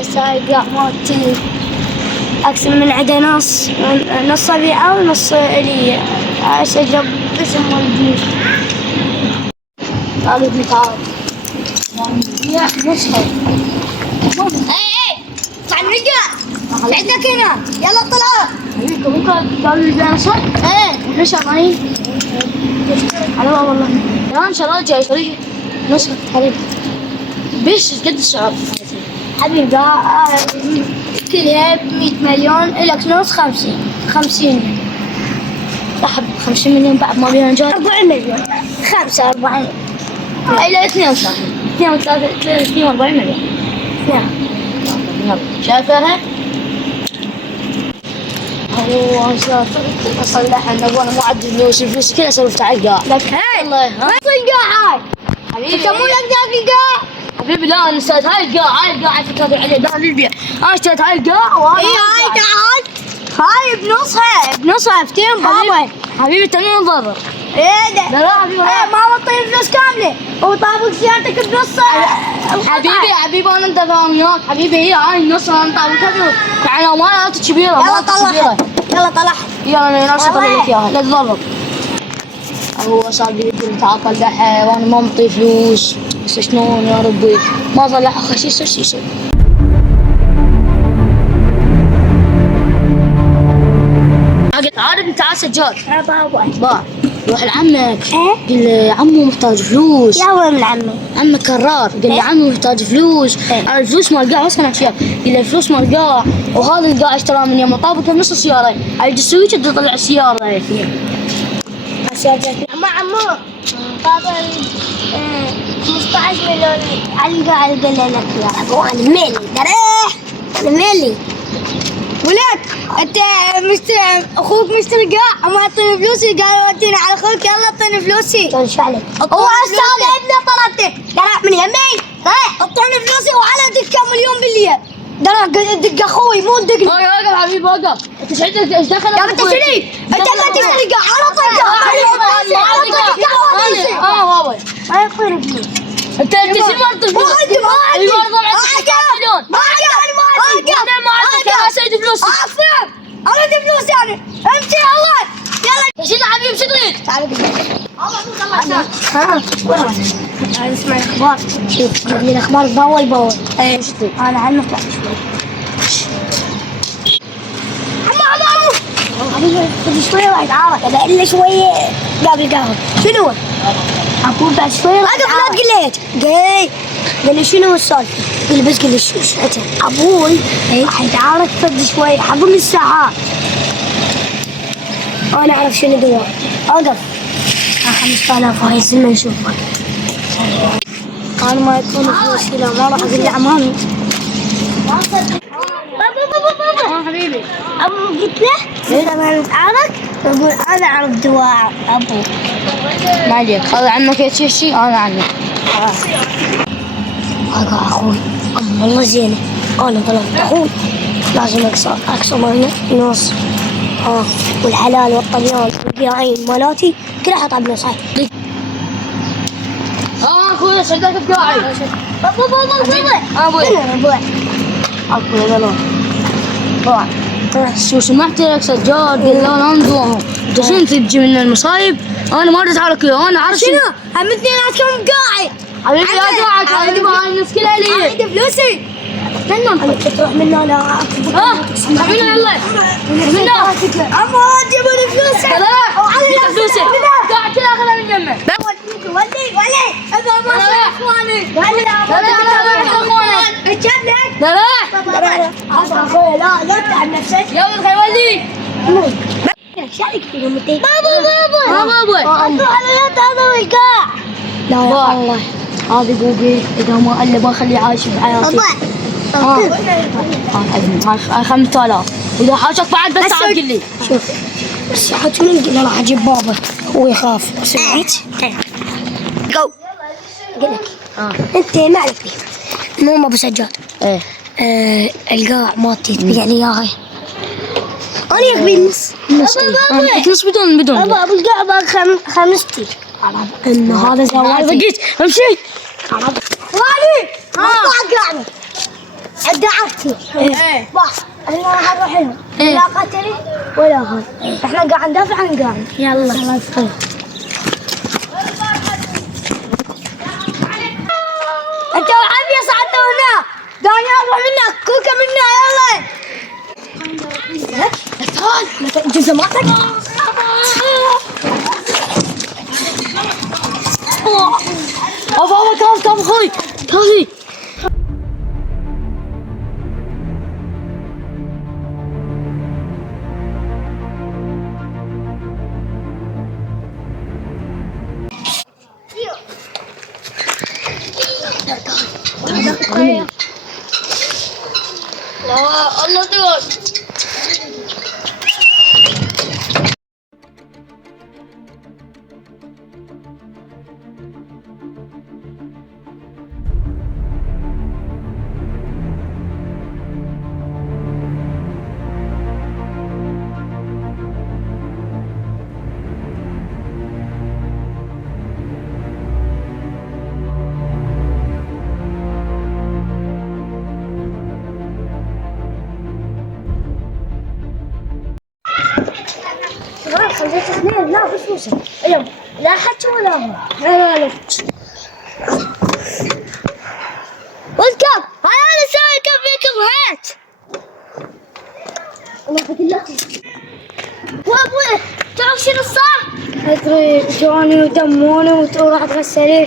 القاع مالتي أقسم من عدا نص بيعة ونص إلي أسجل باسم والجيش طالب متعاون يا نصها طلع الرجال عندك هنا يلا طلعوا عليكم ممكن قالوا لي بيع نصر؟ ليش أغاني؟ على باب والله لا إن شاء الله جاي طريق نصر حبيبي بيش قد السعر حبيبي كلها ب100 مليون إلك نص 50 لا حبيبي 50 مليون بعد ما بيها نجار 40 مليون 45 إلى 42 مليون يلا شايفها؟ هو أصلحها نبغى مو عد الفلوس كلها سولفت على القاع لك هاي الله ما القاع هاي حبيبي انت مو لك ذاك القاع حبيبي لا انا اشتريت هاي القاع فكرت عليه دار للبيع انا اشتريت هاي القاع وهاي هاي تعال هاي بنصها افتين بابا حبيبي انت مو مضرر ايه ده لا حبيبي ما بطيب فلوس كامله وطابق سيارتك بنصها حبيبي انا انت فاهم وياك حبيبي هي النص انا طابقها فلوس يعني امانات كبيره يلا طلعها يلا طلعها يلا انا ناقص اطلع لك اياها لا تضرب هو صار بيدي تعال طلعها وانا ما معطيه فلوس بس شلون يا ربي ما طلعها خسيس ايش يسوي عارف انت تعال سجاد بابا روح لعمك قل له عمو محتاج فلوس يا وين من عمك كرار قال لي عمو محتاج فلوس الفلوس مال القاع اسمع اشياء قال له الفلوس مال القاع وهذا القاع اشتراه من يوم طابق نص السياره عاد تسوي كذا تطلع السياره عمو بابا 15 مليون على القاع قال لك يا ابو انا مالي انا مالي ولك انت اخوك مشتري قاع وما اعطيني فلوسي قال وديني على اخوك يلا اعطيني فلوسي ايش عليك هو استاذ عندنا طلبته قال من يمي اعطيني فلوسي وعلى دقه مليون بالليل قال دق اخوي مو دقني وقف حبيبي وقف انت ايش عندك ايش دخل يا انت شني انت ما تشتري قاع على طقه بابا ما يصير فلوس انت شنو مرت فلوس ما عندي أريد فلوس يعني امشي الله يلا شنو حبيبي شو تريد؟ تعال تعال اسمع الاخبار شوف جيب لي الاخبار باول اي شو تريد؟ انا عنك لا شوي عمو حبيبي خذ شويه واحد عارك الا شويه قبل قهوه شنو هو؟ اقول بعد شويه اقف لا تقليت قال لي شنو السالفه؟ قال لي بس قال لي شو ابوي راح يتعارك فد شوي حبوا من الساعات انا اعرف شنو دوا اقف 5000 هاي الزلمه نشوفها انا ما يكون فلوسي لا ما راح اقول لعمامي بابا حبيبي ابو قلت له اذا ما نتعارك اقول انا اعرف دواء ابو ما عليك هذا عمك يتشي انا عنك هذا اخوي والله زينه انا طلبت اخوي لازم اكسر منه نص والحلال والطليان والقياعين مالاتي كلها احطها بنص هاي اخوي شدك بقاعي بابا ابوي شو سمعت لك سجاد قال لا ننظرهم انت شنو تجي من المصايب انا ما اريد عليك انا عارف شنو همتني ناسكم بقاعي حبيبي لا قاعد حبيبي هاي الناس كلها لي عيد فلوسي منو تروح منا انا حبيبي يلا منا عمو جيبوا لي فلوسي لا على فلوسي قاعد كلها اخذها من يمه ولي اذا ما صار اخواني لا اخوي لا تتعب نفسك يلا خي ولي شارك في يومتين بابا اروح على يد هذا والقاع لا يا الله هذا جوجل اذا ما قال لي بخليه عايش بحياتي هاي 5000 واذا حاجك بعد بس تعال قل لي شوف بس حاجوني قل له راح اجيب بابا هو يخاف سمعت جو قل لك انت ما عليك مو ابو سجاد القاع مالتي تبيع لي اياها انا يكفي النص نص بدون بابا ابو القاع باغي 5 ان هذا زواج بقيت امشي والي قاعد ادعتي بح احنا راح نروح لهم لا قتلي ولا هون احنا قاعد ندافع عن قاعد يلا ندخل انت وعبي صعدتوا هنا داني اروح منك كوكا منا يلا ادخل جزء ماتك ابا كم اخوي تاخذي الله دول خليت اثنين لا بفلوسه اليوم لا حكي ولا هو لا والكم هاي انا اسوي كم فيكم هات الله يعطيك اللخم وابوي تعرف شنو صار؟ ادري جوني ودموني وراحت غسليه